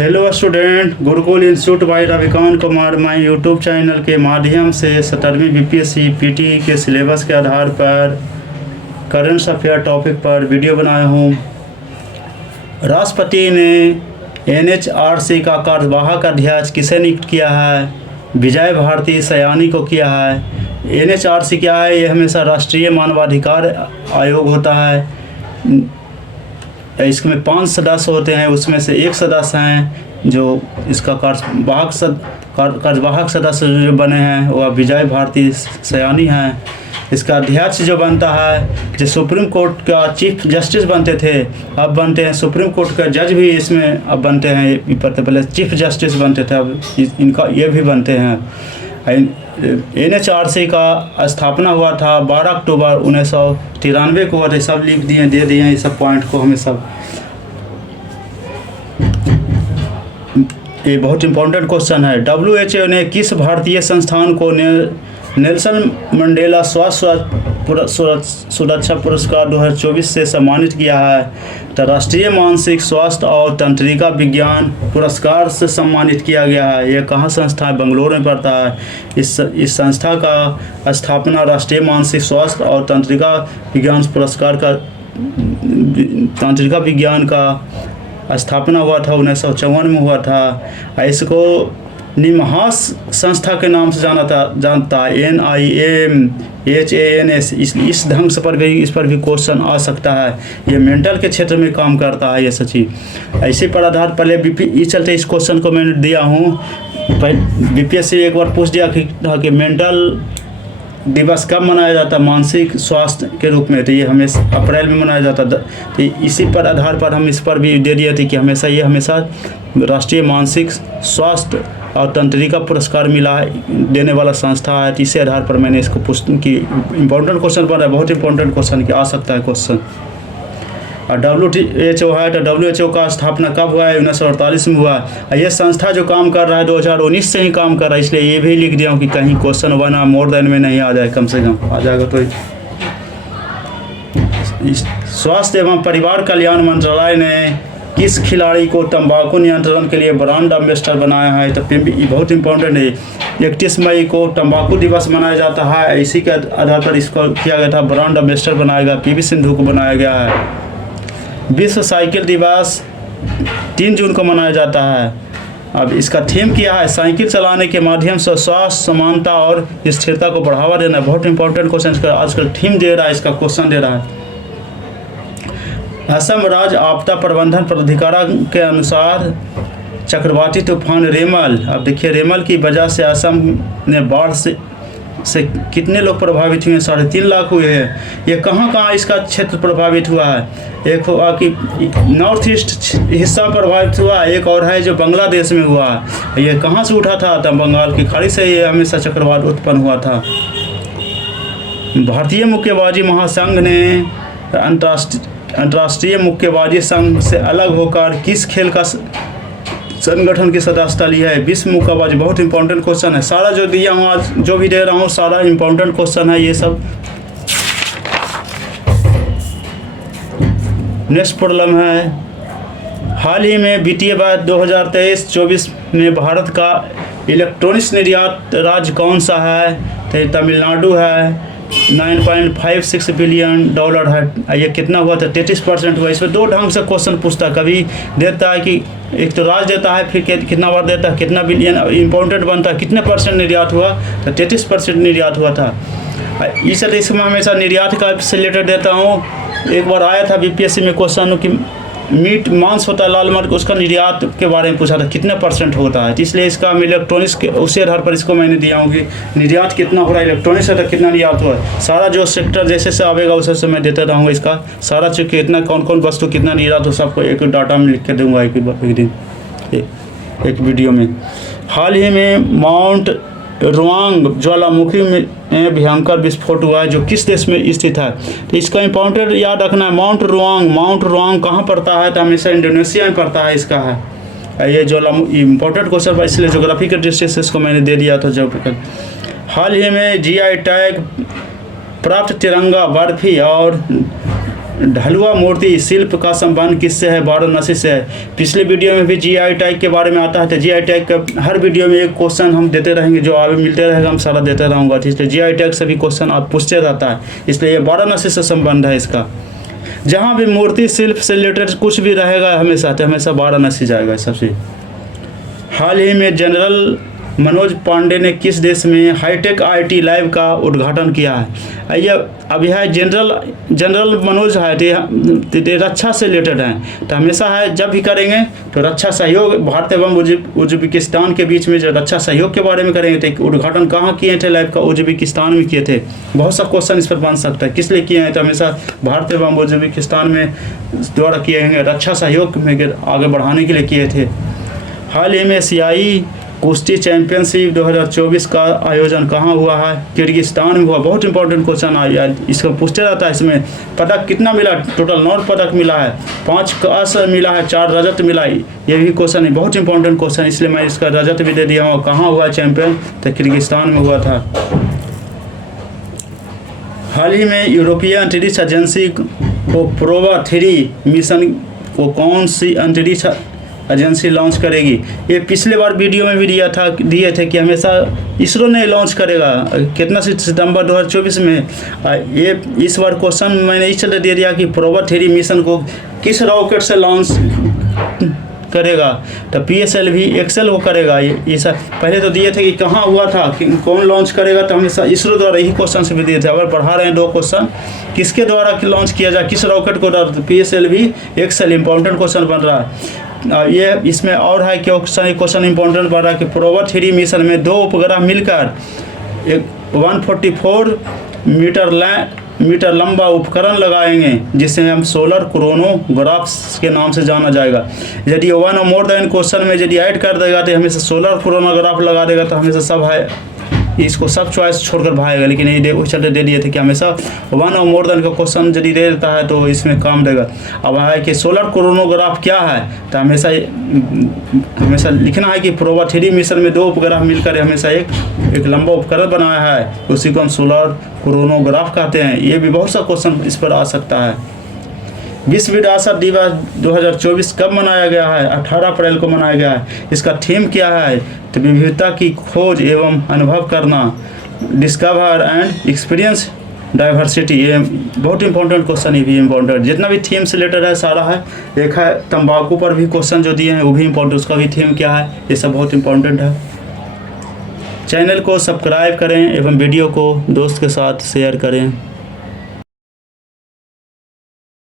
Hello student, Gurukul institute by Ravikant Kumar मैं YouTube channel के माध्यम से 17वीं बीपीएससी पीटी के सिलेबस के आधार पर करंट अफेयर टॉपिक पर वीडियो बनाया हूँ। राष्ट्रपति ने एनएचआरसी का कार्यवाहक अध्यक्ष किसे नियुक्त किया है? विजय भारती सयानी को किया है। एनएचआरसी क्या है? ये हमेशा राष्ट्रीय मानवाधिकार आयोग होता है। इसमें 5 सदस्य होते हैं, उसमें से एक सदस्य हैं जो इसका कार्यवाहक सदस्य जो बने हैं वह विजय भारती सयानी हैं। इसका अध्यक्ष जो बनता है, जो सुप्रीम कोर्ट का चीफ जस्टिस बनते थे अब बनते हैं सुप्रीम कोर्ट का जज भी इसमें अब बनते हैं। पहले चीफ जस्टिस बनते थे, अब इनका ये भी बनते हैं। एनएचआरसी का स्थापना हुआ था 12 अक्टूबर 1993 को हुआ था। सब लिख दिए, दे दिए हैं, इस सब पॉइंट को हमें सब। ये बहुत इंपॉर्टेंट क्वेश्चन है। WHO ने किस भारतीय संस्थान को नेल्सन मंडेला स्वास्थ्य सुरक्षा पुरस्कार 2024 से सम्मानित किया है? तो राष्ट्रीय मानसिक स्वास्थ्य और तंत्रिका विज्ञान पुरस्कार से सम्मानित किया गया है। यह कहाँ संस्था है? बेंगलोर में पड़ता है। इस संस्था का स्थापना राष्ट्रीय मानसिक स्वास्थ्य और तंत्रिका विज्ञान पुरस्कार का तंत्रिका विज्ञान का स्थापना हुआ था 1954 में हुआ था। इसको निमहांस संस्था के नाम से जानता है, NIMHANS। इस ढंग से इस पर भी क्वेश्चन आ सकता है। ये मेंटल के क्षेत्र में काम करता है ये सची। ऐसे पर आधार पहले इस चलते इस क्वेश्चन को मैंने दिया हूँ। बीपीएससी एक बार पूछ दिया कि मेंटल दिवस कब मनाया जाता है मानसिक स्वास्थ्य के रूप में? तो ये हमेशा अप्रैल में मनाया जाता है। तो इसी पर आधार पर हम इस पर भी दे दिए थे कि हमेशा राष्ट्रीय मानसिक स्वास्थ्य और तंत्रिका पुरस्कार देने वाला संस्था है। तो इसी आधार पर मैंने इसको पूछा कि इम्पोर्टेंट क्वेश्चन बना है, बहुत इंपॉर्टेंट क्वेश्चन कि आ सकता है क्वेश्चन। और WHO है, तो WHO का स्थापना कब हुआ है? 1948 में हुआ है। ये संस्था जो काम कर रहा है 2019 से ही काम कर रहा है, इसलिए ये भी लिख दिया हूँ कि कहीं क्वेश्चन बना मोर देन में नहीं आ जाए, कम से कम आ जाएगा। तो स्वास्थ्य एवं परिवार कल्याण मंत्रालय ने किस खिलाड़ी को तंबाकू नियंत्रण के लिए ब्रांड एम्बेसडर बनाया है? तो बहुत इंपॉर्टेंट है। 31 मई को तंबाकू दिवस मनाया जाता है। इसी के आधार पर इसको किया गया था, ब्रांड एम्बेसडर बनाया गया, PV सिंधु को बनाया गया है। विश्व साइकिल दिवस 3 जून को मनाया जाता है। अब इसका थीम क्या है? साइकिल चलाने के माध्यम से स्वास्थ्य, समानता और स्थिरता को बढ़ावा देना। बहुत इंपॉर्टेंट क्वेश्चन इसका आजकल थीम दे रहा है, इसका क्वेश्चन दे रहा है। असम राज्य आपदा प्रबंधन प्राधिकरण के अनुसार चक्रवाती तूफान रेमल, अब देखिए रेमल की वजह से असम में बाढ़ से कितने लोग प्रभावित हुए हैं? 3.5 लाख हुए हैं। ये कहाँ इसका क्षेत्र प्रभावित हुआ है? एक हुआ कि नॉर्थ ईस्ट हिस्सा प्रभावित हुआ, एक और है जो बांग्लादेश में हुआ है। ये कहाँ से उठा था? तब बंगाल की खाड़ी से ये हमेशा चक्रवात उत्पन्न हुआ था। भारतीय मुक्केबाजी महासंघ ने अंतर्राष्ट्रीय मुक्केबाजी संघ से अलग होकर किस खेल का संगठन की सदस्यता ली है? विश्व मुक्केबाजी। बहुत इंपॉर्टेंट क्वेश्चन है। सारा जो दिया हूँ आज जो भी दे रहा हूँ सारा इंपॉर्टेंट क्वेश्चन है ये सब। नेक्स्ट प्रॉब्लम है, हाल ही में वित्तीय वर्ष 2023-24 में भारत का इलेक्ट्रॉनिक्स निर्यात राज्य कौन सा है? तो तमिलनाडु है। 9.56 बिलियन डॉलर है। ये कितना हुआ था? 33% हुआ। इसमें 2 ढंग से क्वेश्चन पूछता है। कभी देता है कि एक तो राज्य देता है, फिर कितना बार देता है, कितना बिलियन इंपॉर्टेंट बनता है, कितने % निर्यात हुआ? तो 33% निर्यात हुआ था। इसमें हमेशा निर्यात का से रिलेटेड देता हूँ। एक बार आया था बीपीएससी में क्वेश्चन कि मीट मांस होता है लाल मार्ग, उसका निर्यात के बारे में पूछा था, कितने % होता है? तो इसलिए इसका इलेक्ट्रॉनिक्स के उसी आधार पर इसको मैंने दिया हूँ कि निर्यात कितना हो रहा है, इलेक्ट्रॉनिक्स से कितना निर्यात हुआ है। सारा जो सेक्टर जैसे से आवेगा उसे मैं देते रहूँगा। इसका सारा चीज़ कितना कौन वस्तु कितना निर्यात हो सबको एक डाटा में लिख के दूँगा एक दिन एक वीडियो में। हाल ही में माउंट रुआंग ज्वालामुखी में भयंकर विस्फोट हुआ है जो किस देश में स्थित है? तो इसका इंपॉर्टेंट याद रखना है। माउंट रुआंग कहाँ पड़ता है? तो हमेशा इंडोनेशिया में पड़ता है इसका है। ये ज्वालामुखी इंपॉर्टेंट क्वेश्चन है, इसलिए ज्योग्राफी के दृष्टि से इसको मैंने दे दिया था। जब हाल ही में GI टैग प्राप्त तिरंगा बर्फी और ढलुआ मूर्ति शिल्प का संबंध किससे है? वाराणसी से है। पिछले वीडियो में भी जीआई टैग के बारे में आता है, तो जीआई टैग का हर वीडियो में एक क्वेश्चन हम देते रहेंगे, जो आगे मिलते रहेगा हम सारा देते रहूँगा। इसलिए जीआई टैग से भी क्वेश्चन आप पूछते रहता है, इसलिए ये वाराणसी से संबंध है इसका। जहाँ भी मूर्ति शिल्प से रिलेटेड कुछ भी रहेगा हमेशा, तो हमेशा वाराणसी जाएगा सबसे। हाल ही में जनरल मनोज पांडे ने किस देश में हाईटेक आईटी लैब का उद्घाटन किया है? ये अब यह जनरल मनोज है, तो रक्षा से रिलेटेड है, तो हमेशा है जब भी करेंगे तो रक्षा सहयोग भारत एवं उज्बेकिस्तान के बीच में जो रक्षा सहयोग के बारे में करेंगे। तो उद्घाटन कहाँ किए थे लैब का? उज्बेकिस्तान में किए थे। बहुत सा क्वेश्चन इस पर बन सकता है, किस लिए किए हैं? तो हमेशा भारत एवं उज्बेकिस्तान में द्वारा किए हैं, रक्षा सहयोग में आगे बढ़ाने के लिए किए थे। हाल ही में एशियाई कुश्ती चैंपियनशिप 2024 का आयोजन कहाँ हुआ है? किर्गिस्तान में हुआ। बहुत इंपॉर्टेंट क्वेश्चन आया, इसको पूछते रहता है। इसमें पदक कितना मिला? टोटल 9 पदक मिला है, 5 कांस्य मिला है, 4 रजत मिला है। ये भी क्वेश्चन है, बहुत इंपॉर्टेंट क्वेश्चन, इसलिए मैं इसका रजत भी दे दिया हूँ। कहाँ हुआ चैंपियन? तो किर्गिस्तान में हुआ था। हाल ही में यूरोपीय अंतरिक्ष एजेंसी को प्रोवा 3 मिशन को कौन सी अंतरिक्ष एजेंसी लॉन्च करेगी? ये पिछले बार वीडियो में भी दिए थे कि हमेशा इसरो ने लॉन्च करेगा। कितना सितंबर 2024 में। ये इस बार क्वेश्चन मैंने इसलिए दे दिया कि प्रोवा 3 मिशन को किस रॉकेट से लॉन्च करेगा? तो PSLV एक्सेल वो करेगा। ये सब पहले तो दिए थे कि कहाँ हुआ था, कि कौन लॉन्च करेगा, तो हमेशा इसरो द्वारा यही क्वेश्चन से भी दिए थे। अगर पढ़ा रहे हैं 2 क्वेश्चन, किसके द्वारा लॉन्च किया जाए, किस रॉकेट को? PSLV एक्सेल इंपॉर्टेंट क्वेश्चन बन रहा है। ये इसमें और है कि क्वेश्चन इंपॉर्टेंट बन रहा है कि प्रोवा 3 मिशन में 2 उपग्रह मिलकर एक 144 मीटर लंबा उपकरण लगाएंगे, जिसे हम सोलर क्रोनोग्राफ्स के नाम से जाना जाएगा। यदि 1 और मोर देन क्वेश्चन में यदि ऐड कर देगा तो हमेशा सोलर क्रोनोग्राफ लगा देगा, तो हमेशा सब है इसको सब चॉइस छोड़कर भागेगा। लेकिन ये चलते दे दिए थे कि हमेशा 1 और मोर देन का क्वेश्चन यदि दे देता है तो इसमें काम देगा। अब है कि सोलर क्रोनोग्राफ क्या है, तो हमेशा लिखना है कि प्रोवा 3 मिशन में 2 उपग्रह मिलकर हमेशा एक लंबा उपकरण बनाया है, उसी को हम सोलर क्रोनोग्राफ कहते हैं। ये भी बहुत सा क्वेश्चन इस पर आ सकता है। विश्व विरासत दिवस 2024 कब मनाया गया है? 18 अप्रैल को मनाया गया है। इसका थीम क्या है? तो विविधता की खोज एवं अनुभव करना, डिस्कवर एंड एक्सपीरियंस डाइवर्सिटी। ये बहुत इंपॉर्टेंट क्वेश्चन, ये भी इंपॉर्टेंट। जितना भी थीम से रिलेटेड है सारा है। एक है तंबाकू पर भी क्वेश्चन जो दिए हैं वो भी इंपॉर्टेंट, उसका भी थीम क्या है, ये सब बहुत इंपॉर्टेंट है। चैनल को सब्सक्राइब करें एवं वीडियो को दोस्त के साथ शेयर करें।